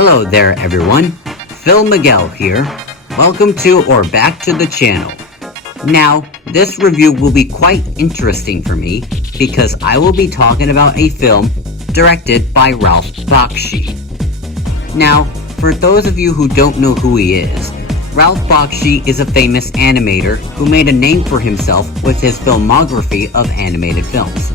Hello there everyone, Phil Miguel here. Welcome to or back to the channel. Now, this review will be quite interesting for me because I will be talking about a film directed by Ralph Bakshi. Now, for those of you who don't know who he is, Ralph Bakshi is a famous animator who made a name for himself with his filmography of animated films.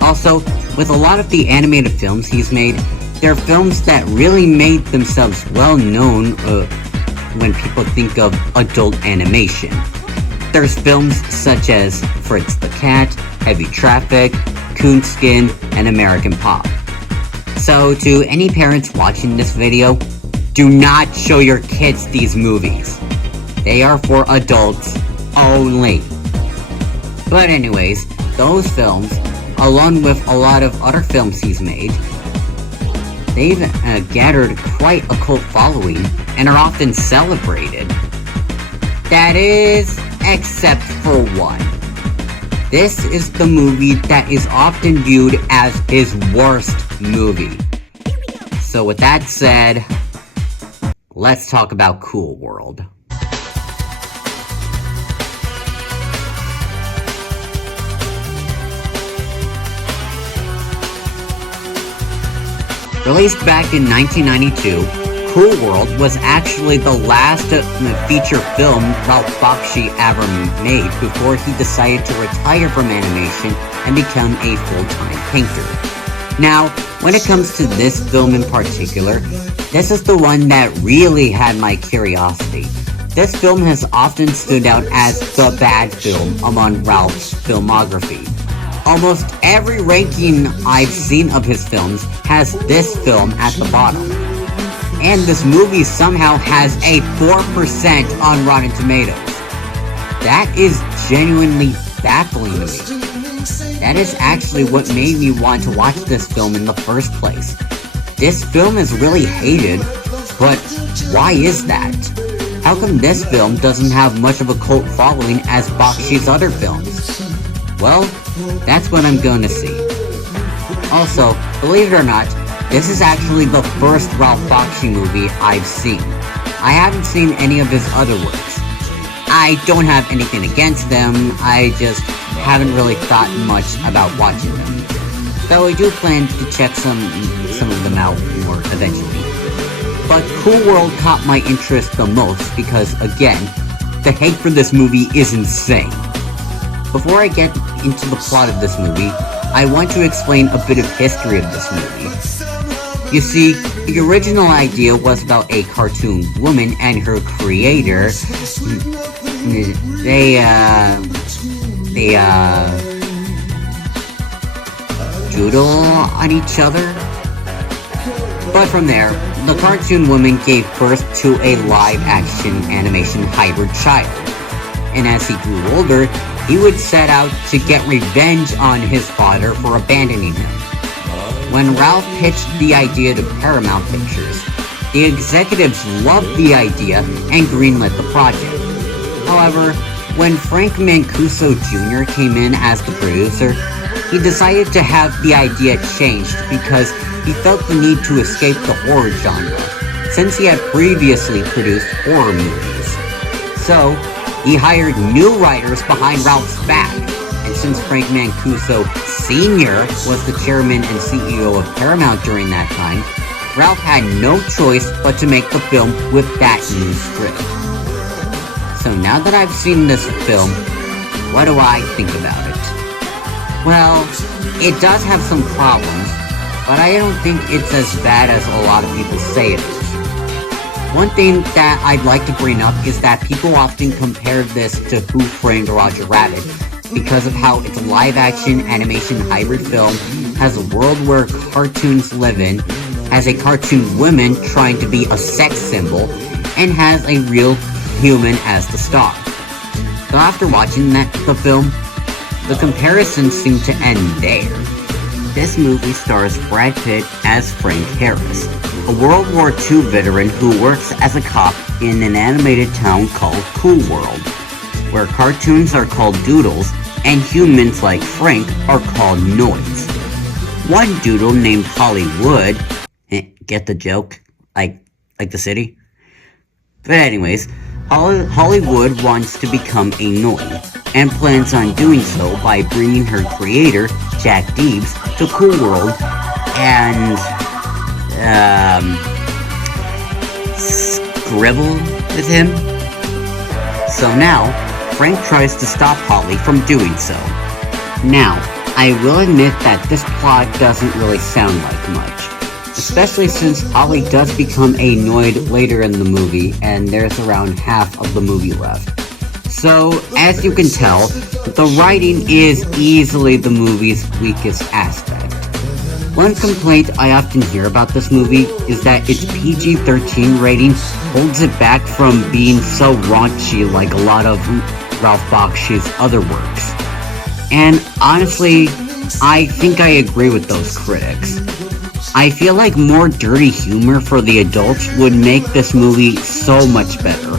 Also, with a lot of the animated films he's made, they're films that really made themselves well known when people think of adult animation. There's films such as Fritz the Cat, Heavy Traffic, Coonskin, and American Pop. So to any parents watching this video, do not show your kids these movies. They are for adults only. But anyways, those films, along with a lot of other films he's made, they've gathered quite a cult following and are often celebrated. That is, except for one. This is the movie that is often viewed as his worst movie. So with that said, let's talk about Cool World. Released back in 1992, Cool World was actually the last feature film Ralph Bakshi ever made before he decided to retire from animation and become a full-time painter. Now, when it comes to this film in particular, this is the one that really had my curiosity. This film has often stood out as the bad film among Ralph's filmography. Almost every ranking I've seen of his films has this film at the bottom. And this movie somehow has a 4% on Rotten Tomatoes. That is genuinely baffling to me. That is actually what made me want to watch this film in the first place. This film is really hated, but why is that? How come this film doesn't have much of a cult following as Bakshi's other films? Well, that's what I'm going to see. Also, believe it or not, this is actually the first Ralph Bakshi movie I've seen. I haven't seen any of his other works. I don't have anything against them, I just haven't really thought much about watching them. Though I do plan to check some of them out more eventually. But Cool World caught my interest the most because, again, the hate for this movie is insane. Before I get into the plot of this movie, I want to explain a bit of history of this movie. You see, the original idea was about a cartoon woman and her creator. They doodle on each other. But from there, the cartoon woman gave birth to a live-action animation hybrid child. And as he grew older, he would set out to get revenge on his father for abandoning him. When Ralph pitched the idea to Paramount Pictures, the executives loved the idea and greenlit the project. However, when Frank Mancuso Jr. came in as the producer, he decided to have the idea changed because he felt the need to escape the horror genre, since he had previously produced horror movies. So, he hired new writers behind Ralph's back, and since Frank Mancuso Sr. was the chairman and CEO of Paramount during that time, Ralph had no choice but to make the film with that new script. So now that I've seen this film, what do I think about it? Well, it does have some problems, but I don't think it's as bad as a lot of people say it is. One thing that I'd like to bring up is that people often compare this to Who Framed Roger Rabbit because of how its live-action animation hybrid film has a world where cartoons live in, has a cartoon woman trying to be a sex symbol, and has a real human as the star. But after watching the film, the comparisons seem to end there. This movie stars Brad Pitt as Frank Harris, a World War II veteran who works as a cop in an animated town called Cool World, where cartoons are called doodles and humans like Frank are called noise. One doodle named Hollywood, get the joke? like the city. But anyways, Hollywood wants to become a Noid, and plans on doing so by bringing her creator, Jack Deebs, to Cool World and scribble with him. So now, Frank tries to stop Holly from doing so. Now, I will admit that this plot doesn't really sound like much, especially since Holly does become a Noid later in the movie, and there's around half of the movie left. So, as you can tell, the writing is easily the movie's weakest aspect. One complaint I often hear about this movie is that its PG-13 rating holds it back from being so raunchy like a lot of Ralph Bakshi's other works. And honestly, I think I agree with those critics. I feel like more dirty humor for the adults would make this movie so much better.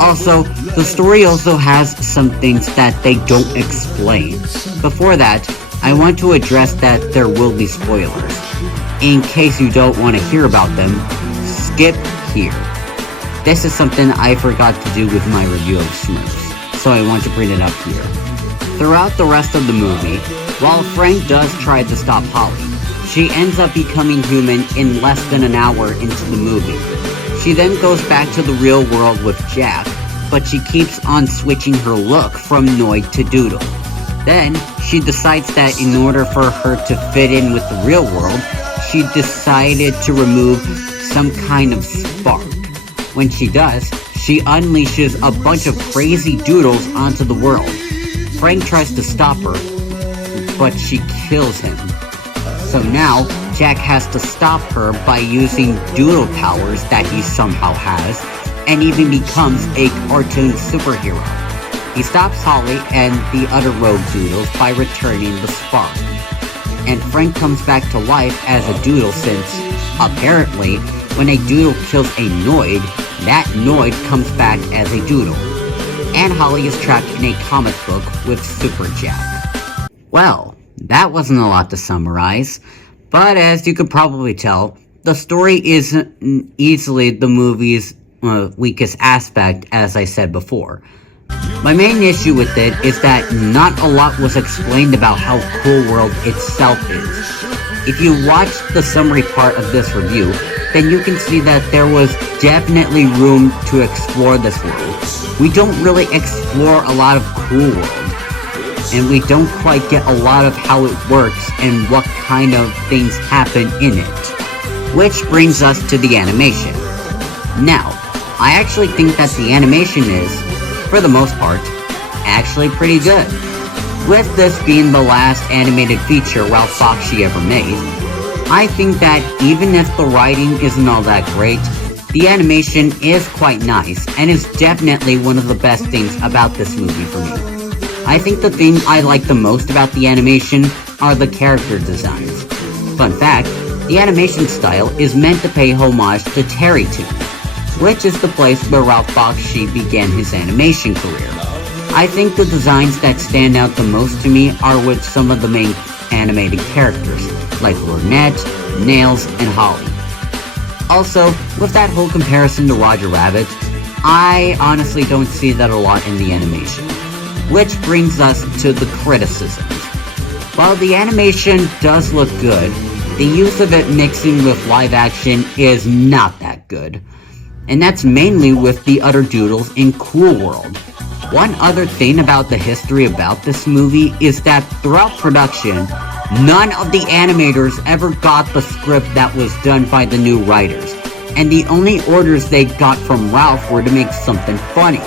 Also, the story also has some things that they don't explain. Before that, I want to address that there will be spoilers. In case you don't want to hear about them, skip here. This is something I forgot to do with my review of Smurfs, so I want to bring it up here. Throughout the rest of the movie, while Frank does try to stop Holly, she ends up becoming human in less than an hour into the movie. She then goes back to the real world with Jack, but she keeps on switching her look from Noid to Doodle. Then, she decides that in order for her to fit in with the real world, she decided to remove some kind of spark. When she does, she unleashes a bunch of crazy doodles onto the world. Frank tries to stop her, but she kills him. So now, Jack has to stop her by using doodle powers that he somehow has, and even becomes a cartoon superhero. He stops Holly and the other rogue doodles by returning the spark. And Frank comes back to life as a doodle since, apparently, when a doodle kills a Noid, that Noid comes back as a doodle. And Holly is trapped in a comic book with Super Jack. Well, that wasn't a lot to summarize, but as you could probably tell, the story isn't easily the movie's weakest aspect, as I said before. My main issue with it is that not a lot was explained about how Cool World itself is. If you watch the summary part of this review, then you can see that there was definitely room to explore this world. We don't really explore a lot of Cool World, and we don't quite get a lot of how it works and what kind of things happen in it. Which brings us to the animation. Now, I actually think that the animation is, for the most part, actually pretty good. With this being the last animated feature Ralph Bakshi ever made, I think that even if the writing isn't all that great, the animation is quite nice and is definitely one of the best things about this movie for me. I think the thing I like the most about the animation are the character designs. Fun fact, the animation style is meant to pay homage to Terry Toons, which is the place where Ralph Bakshi began his animation career. I think the designs that stand out the most to me are with some of the main animated characters, like Lornette, Nails, and Holly. Also, with that whole comparison to Roger Rabbit, I honestly don't see that a lot in the animation. Which brings us to the criticisms. While the animation does look good, the use of it mixing with live action is not that good. And that's mainly with the other doodles in Cool World. One other thing about the history about this movie is that throughout production, none of the animators ever got the script that was done by the new writers, and the only orders they got from Ralph were to make something funny.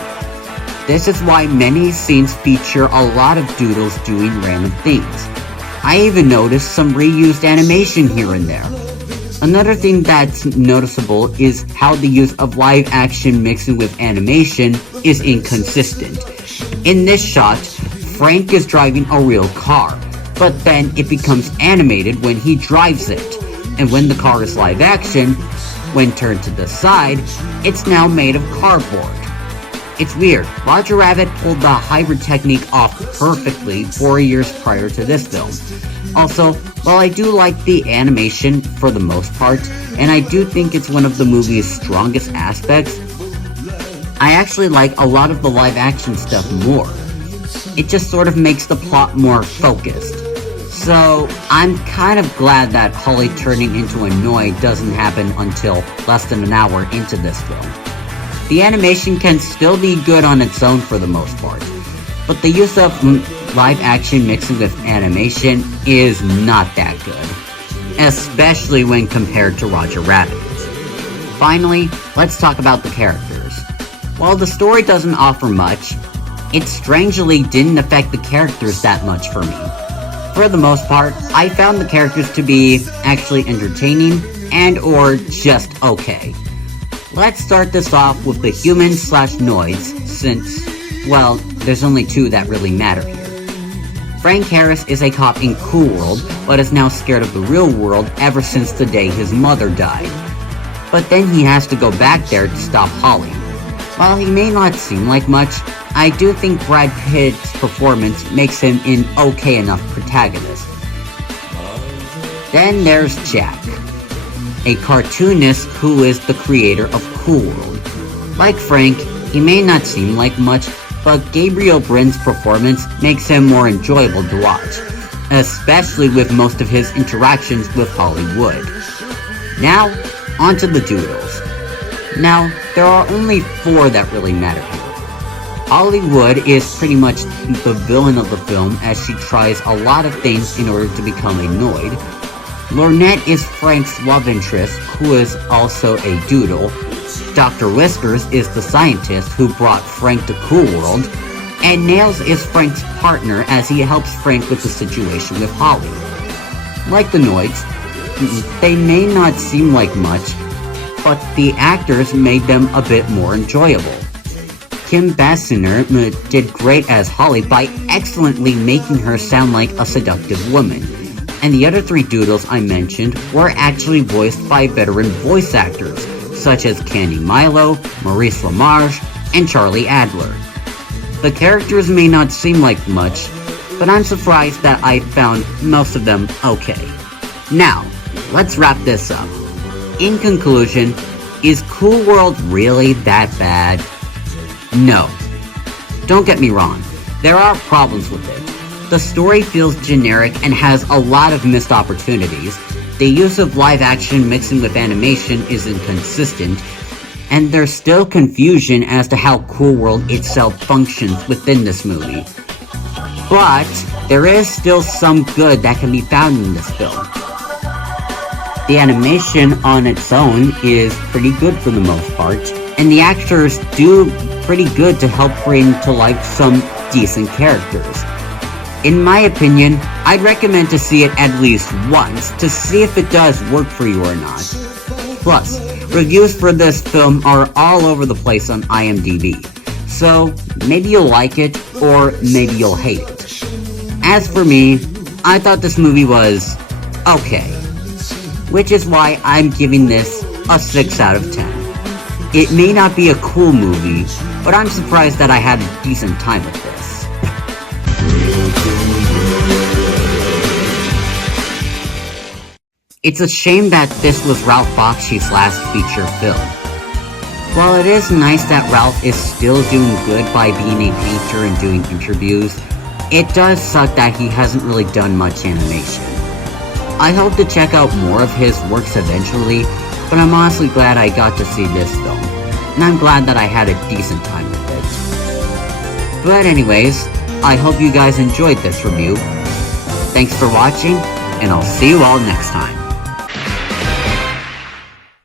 This is why many scenes feature a lot of doodles doing random things. I even noticed some reused animation here and there. Another thing that's noticeable is how the use of live action mixing with animation is inconsistent. In this shot, Frank is driving a real car, but then it becomes animated when he drives it. And when the car is live action, when turned to the side, it's now made of cardboard. It's weird. Roger Rabbit pulled the hybrid technique off perfectly 4 years prior to this film. Also, while I do like the animation for the most part, and I do think it's one of the movie's strongest aspects, I actually like a lot of the live action stuff more. It just sort of makes the plot more focused. So, I'm kind of glad that Holly turning into a Noid doesn't happen until less than an hour into this film. The animation can still be good on its own for the most part, but the use of live action mixing with animation is not that good, especially when compared to Roger Rabbit. Finally, let's talk about the characters. While the story doesn't offer much, it strangely didn't affect the characters that much for me. For the most part, I found the characters to be actually entertaining and or just okay. Let's start this off with the humans/noids, since, well, there's only two that really matter here. Frank Harris is a cop in Cool World, but is now scared of the real world ever since the day his mother died. But then he has to go back there to stop Holly. While he may not seem like much, I do think Brad Pitt's performance makes him an okay enough protagonist. Then there's Jack, a cartoonist who is the creator of Cool World. Like Frank, he may not seem like much, but Gabriel Byrne's performance makes him more enjoyable to watch, especially with most of his interactions with Hollywood. Now, onto the Doodles. Now, there are only 4 that really matter here. Hollywood is pretty much the villain of the film as she tries a lot of things in order to become a Noid. Lornette is Frank's love interest, who is also a Doodle. Dr. Whiskers is the scientist who brought Frank to Cool World. And Nails is Frank's partner as he helps Frank with the situation with Holly. Like the Noids, they may not seem like much, but the actors made them a bit more enjoyable. Kim Basinger did great as Holly by excellently making her sound like a seductive woman. And the other 3 Doodles I mentioned were actually voiced by veteran voice actors, such as Candy Milo, Maurice LaMarche, and Charlie Adler. The characters may not seem like much, but I'm surprised that I found most of them okay. Now, let's wrap this up. In conclusion, is Cool World really that bad? No. Don't get me wrong, there are problems with it. The story feels generic and has a lot of missed opportunities. The use of live action mixing with animation is inconsistent, and there's still confusion as to how Cool World itself functions within this movie. But there is still some good that can be found in this film. The animation on its own is pretty good for the most part, and the actors do pretty good to help bring to life some decent characters. In my opinion, I'd recommend to see it at least once to see if it does work for you or not. Plus, reviews for this film are all over the place on IMDb, so maybe you'll like it or maybe you'll hate it. As for me, I thought this movie was okay, which is why I'm giving this a 6 out of 10. It may not be a cool movie, but I'm surprised that I had a decent time with this. It's a shame that this was Ralph Bakshi's last feature film. While it is nice that Ralph is still doing good by being a painter and doing interviews, it does suck that he hasn't really done much animation. I hope to check out more of his works eventually, but I'm honestly glad I got to see this film, and I'm glad that I had a decent time with it. But anyways, I hope you guys enjoyed this review. Thanks for watching, and I'll see you all next time.